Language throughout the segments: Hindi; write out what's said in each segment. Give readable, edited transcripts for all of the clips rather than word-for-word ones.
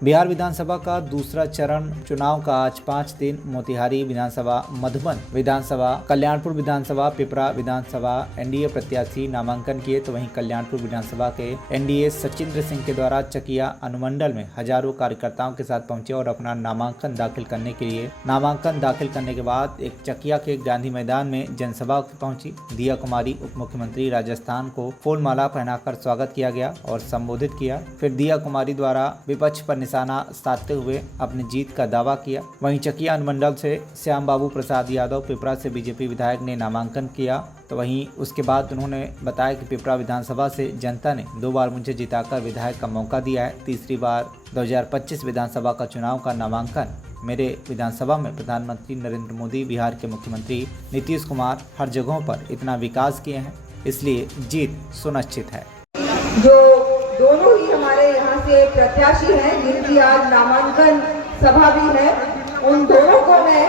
बिहार विधानसभा का दूसरा चरण चुनाव का आज 5 दिन मोतिहारी विधानसभा, मधुबन विधानसभा, कल्याणपुर विधानसभा, पिपरा विधानसभा एनडीए प्रत्याशी नामांकन किए। तो वहीं कल्याणपुर विधानसभा के एनडीए सचिंद्र सिंह के द्वारा चकिया अनुमंडल में हजारों कार्यकर्ताओं के साथ पहुंचे और अपना नामांकन दाखिल करने के लिए नामांकन दाखिल करने के बाद एक चकिया के गांधी मैदान में जनसभा पहुंची। दिया कुमारी उप मुख्यमंत्री राजस्थान को फूलमाला पहनाकर स्वागत किया गया और संबोधित किया। फिर दिया कुमारी द्वारा विपक्ष पर निशाना साधते हुए अपनी जीत का दावा किया। वहीं चकिया अनुमंडल से श्याम बाबू प्रसाद यादव, पिपरा से बीजेपी विधायक ने नामांकन किया। तो वहीं उसके बाद उन्होंने बताया कि पिपरा विधानसभा से जनता ने 2 बार मुझे जिताकर विधायक का मौका दिया है। तीसरी बार 2025 विधानसभा का चुनाव का नामांकन मेरे विधानसभा में प्रधानमंत्री नरेंद्र मोदी, बिहार के मुख्यमंत्री नीतीश कुमार हर जगहों पर इतना विकास किए हैं, इसलिए जीत सुनिश्चित है। जो दोनों ही हमारे यहाँ से प्रत्याशी हैं, जिनकी आज नामांकन सभा भी है, उन दोनों को मैं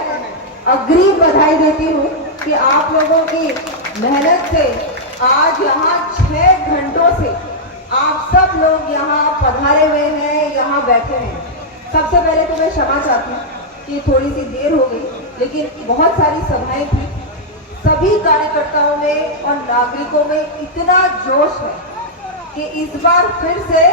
अग्रिम बधाई देती हूँ कि आप लोगों की मेहनत से आज यहाँ 6 घंटों से आप सब लोग यहाँ पधारे हुए हैं, यहाँ बैठे हैं। सबसे पहले तो मैं क्षमा चाहती हूँ कि थोड़ी सी देर हो गई, लेकिन बहुत सारी सभाएं थी। सभी कार्यकर्ताओं में और नागरिकों में इतना जोश है कि इस बार फिर से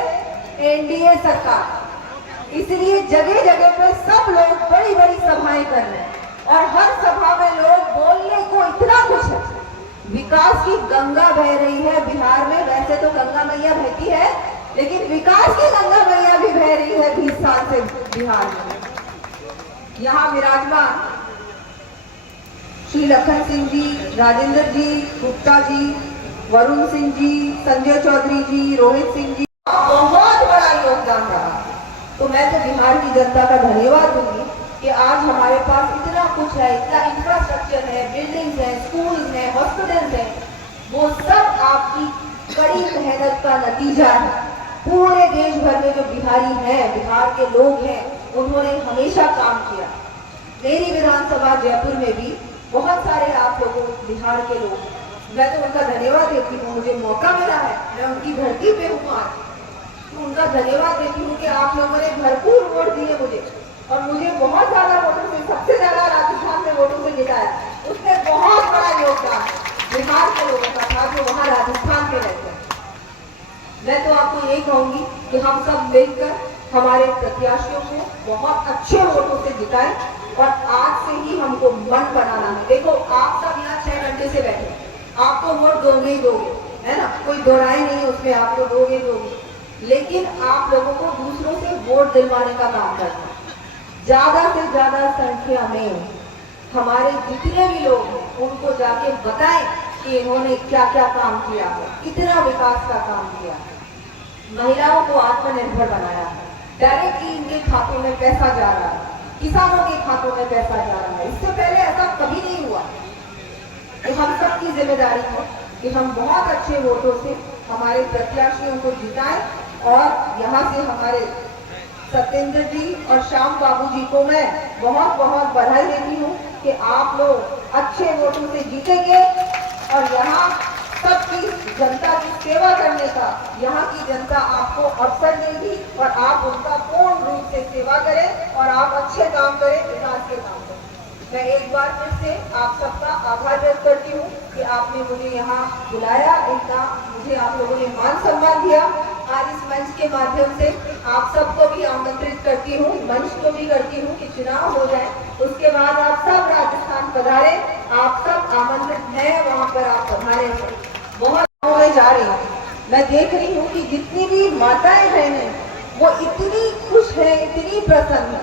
एनडीए सरकार, इसलिए जगह जगह पे सब लोग बड़ी बड़ी सभाएं कर रहे हैं और हर सभा में लोग बोलने को इतना कुछ है। विकास की गंगा बह रही है बिहार में। वैसे तो गंगा मैया बहती है, लेकिन विकास की गंगा मैया भी बह रही है 20 साल से बिहार में। यहाँ विराजमान श्री लखन सिंह जी, राजेंद्र जी, गुप्ता जी, वरुण सिंह जी, संजय चौधरी जी, रोहित सिंह जी, बहुत बड़ा योगदान रहा। तो मैं तो बिहार की जनता का धन्यवाद दूंगी कि आज हमारे पास इतना कुछ है, इतना इंफ्रास्ट्रक्चर है, बिल्डिंग्स हैं, स्कूल्स हैं, हॉस्पिटल्स हैं। वो सब आपकी कड़ी मेहनत का नतीजा है। पूरे देश भर में जो बिहारी हैं, बिहार के लोग हैं, उन्होंने हमेशा काम किया। मेरी विधानसभा जयपुर में भी बहुत सारे आप लोगों बिहार के लोग, मैं तो उनका धन्यवाद देती हूँ। मुझे मौका मिला है, मैं उनकी धरती पे हूँ आज, तो उनका धन्यवाद देती हूँ कि आप लोगों ने भरपूर वोट दिए मुझे, और मुझे बहुत ज्यादा वोटों से, सबसे ज्यादा राजस्थान में वोटों से जिताया। उसमें बहुत बड़ा योगदान बिहार के लोगों का था जो वहाँ राजस्थान में रहते हैं। मैं तो आपको यही कहूंगी कि हम सब मिलकर हमारे प्रत्याशियों को बहुत अच्छे वोटों से जिताएं और आज से ही हमको मन बनाना है। देखो, आप सब यहाँ 6 घंटे से बैठे, आपको वोट दोगे ही दोगे, है ना, कोई दोहराई नहीं उसमें, आपको दोगे दोगे, लेकिन आप लोगों को दूसरों से वोट दिलवाने का काम करना है। ज्यादा से ज्यादा संख्या में हमारे जितने भी लोग हैं उनको जाके बताएं कि इन्होंने क्या क्या काम किया है, कितना विकास का काम किया है। महिलाओं को आत्मनिर्भर बनाया है, डायरेक्टली इनके खातों में पैसा जा रहा है, किसानों के खातों में पैसा जा रहा है। इससे पहले ऐसा कभी नहीं हुआ। तो हम सब की जिम्मेदारी है कि हम बहुत अच्छे वोटों से हमारे प्रत्याशियों को जिताएं। और यहाँ से हमारे सत्येंद्र जी और श्याम बाबू जी को मैं बहुत बहुत बधाई देती हूँ कि आप लोग अच्छे वोटों से जीतेंगे और यहाँ सबकी जनता की सेवा करने का यहाँ की जनता आपको अवसर देगी और आप उनका पूर्ण रूप से सेवा करें और आप अच्छे काम करें, विकास के काम करें। मैं एक बार फिर से आप सबका आभार व्यक्त करती हूँ कि आपने मुझे यहाँ बुलाया, इतना मुझे आप लोगों ने मान सम्मान दिया। आज इस मंच के माध्यम से आप सबको भी आमंत्रित करती हूँ, मंच को भी करती हूँ कि चुनाव हो जाए, उसके बाद आप सब राजस्थान पधारे। आप सब आमंत्रित हैं, वहाँ पर आप पधारे। बहुत होने जा रही हूँ, मैं देख रही हूँ कि जितनी भी माताएं बहनें वो इतनी खुश है, इतनी प्रसन्न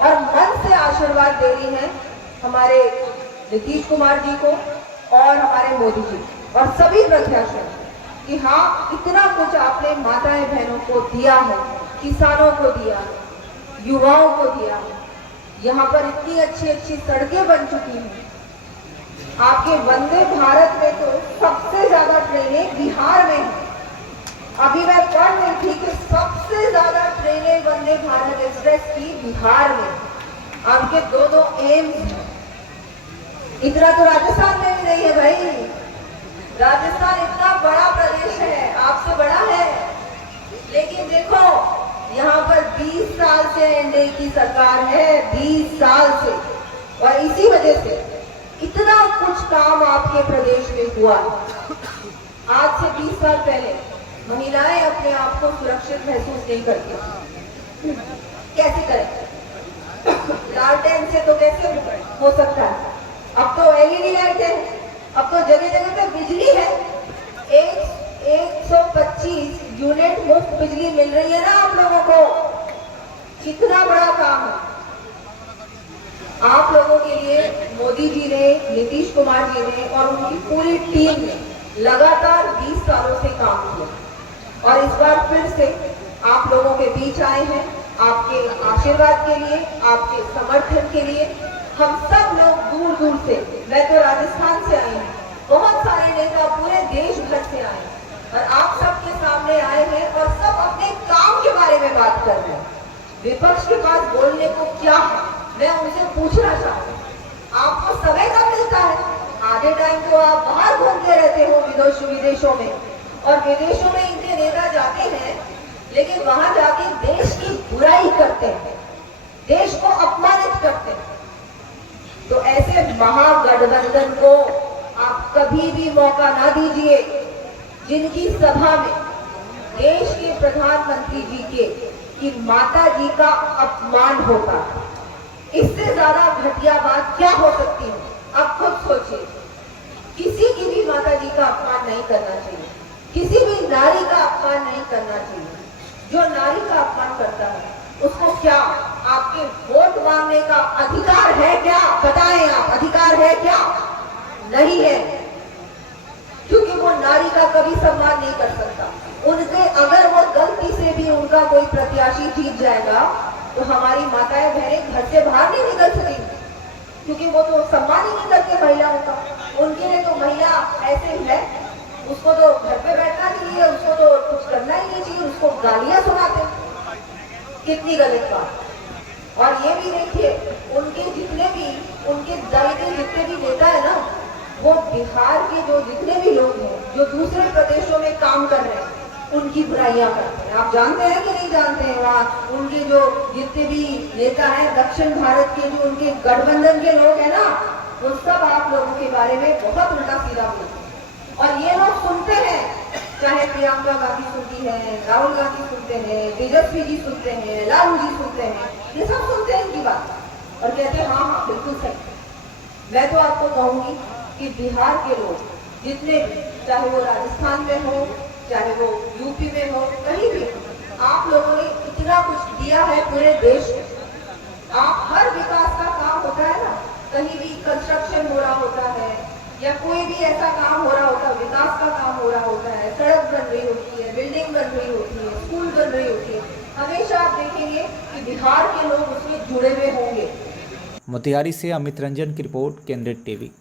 और मन से आशीर्वाद दे रही हैं हमारे नीतीश कुमार जी को और हमारे मोदी जी और सभी प्रत्याशियों कि हाँ, इतना कुछ आपने माताएं बहनों को दिया है, किसानों को दिया है, युवाओं को दिया है। यहाँ पर इतनी अच्छी अच्छी सड़कें बन चुकी हैं। आपके वंदे भारत में तो सबसे ज्यादा ट्रेनें बिहार में हैं। अभी मैं पढ़ रही थी कि सबसे ज्यादा ट्रेनें वंदे भारत एक्सप्रेस की बिहार में। आपके 2 एम्स हैं। इतना तो राजस्थान में भी नहीं है भाई। राजस्थान इतना बड़ा प्रदेश है, आपसे बड़ा है, लेकिन देखो यहाँ पर 20 साल से एनडीए की सरकार है, 20 साल से, और इसी वजह से इतना कुछ काम आपके प्रदेश में हुआ। आज से 20 साल पहले महिलाएं अपने आप को सुरक्षित महसूस नहीं करती। कैसे करें? लालटेन से तो कैसे हो सकता है? अब तो एलईडी लाइट है, अब तो जगह जगह पे बिजली है। 125 यूनिट मुफ्त बिजली मिल रही है ना आप लोगों को। कितना बड़ा काम है। आप लोगों के लिए मोदी जी ने, नीतीश कुमार जी ने और उनकी पूरी टीम ने लगातार 20 सालों से काम किया, और इस बार फिर से आप लोगों के बीच आए हैं, आपके आशीर्वाद के लिए, आपके समर्थन के लिए। हम सब लोग दूर दूर से, मैं तो राजस्थान से आई हूँ, बहुत सारे नेता पूरे देश भर से आए हैं, और आप सबके सामने आए हैं और सब अपने काम के बारे में बात कर रहे हैं। विपक्ष के पास बोलने को क्या है, मैं उनसे पूछना चाहती हूँ। आपको समय कब मिलता है? आधे टाइम तो आप बाहर घूमते रहते हो विदेशों में, और विदेशों में इनके नेता जाते हैं, लेकिन वहां जाके देश की बुराई करते हैं, देश को अपमानित करते हैं। तो ऐसे महागठबंधन को आप कभी भी मौका ना दीजिए, जिनकी सभा में देश के प्रधानमंत्री जी के की माता जी का अपमान होता है। इससे ज्यादा घटिया बात क्या हो सकती है? आप खुद सोचिए। किसी की भी माता जी का अपमान नहीं करना चाहिए, किसी भी नारी का अपमान नहीं करना चाहिए। जो नारी का अपमान करता है उसको क्या आपके वोट मांगने का अधिकार है? क्या बताएं आप, अधिकार है क्या? नहीं है, क्योंकि वो नारी का कभी सम्मान नहीं कर सकता। उनके अगर वो गलती से भी उनका कोई प्रत्याशी जीत जाएगा तो हमारी माताएं बहनें घर से बाहर नहीं निकल सकेंगी, क्योंकि वो तो सम्मान ही नहीं करते महिलाओं का। उनके लिए तो महिला ऐसे है, उसको तो घर पे बैठना चाहिए, उसको तो कुछ करना ही नहीं चाहिए, उसको गालियां सुनाते। कितनी गलत बात। और ये भी देखिए, उनके जितने भी उनके दल के जितने भी नेता है ना, वो बिहार के जो जितने भी लोग हैं जो दूसरे प्रदेशों में काम कर रहे हैं, उनकी बुराइयां करते हैं। आप जानते हैं कि नहीं जानते हैं? वहाँ उनके जो जितने भी नेता हैं दक्षिण भारत के, जो उनके गठबंधन के लोग हैं ना, वो सब आप लोगों के बारे में बहुत उल्टा सीधा बोलते हैं। और ये लोग सुनते हैं, चाहे प्रियंका गांधी सुनती है, राहुल गांधी सुनते हैं, तेजस्वी जी सुनते हैं, लालू जी सुनते हैं, ये सब सुनते हैं इनकी बात और कहते हैं हाँ हाँ बिल्कुल सही। मैं तो आपको कहूंगी कि बिहार के लोग जितने भी, चाहे वो राजस्थान में हो, चाहे वो यूपी में हो, कहीं भी, आप लोगों ने इतना कुछ दिया है पूरे देश में। आप हर विकास का काम होता है ना, कहीं भी कंस्ट्रक्शन हो रहा होता है या कोई भी ऐसा काम हो रहा होता है, विकास का काम हो रहा होता है, सड़क बन रही होती है, बिल्डिंग बन रही होती है, स्कूल बन रही होती है, हमेशा आप देखेंगे कि बिहार के लोग उसमें जुड़े हुए होंगे। मोतिहारी से अमित रंजन की रिपोर्ट, केंद्रित टीवी।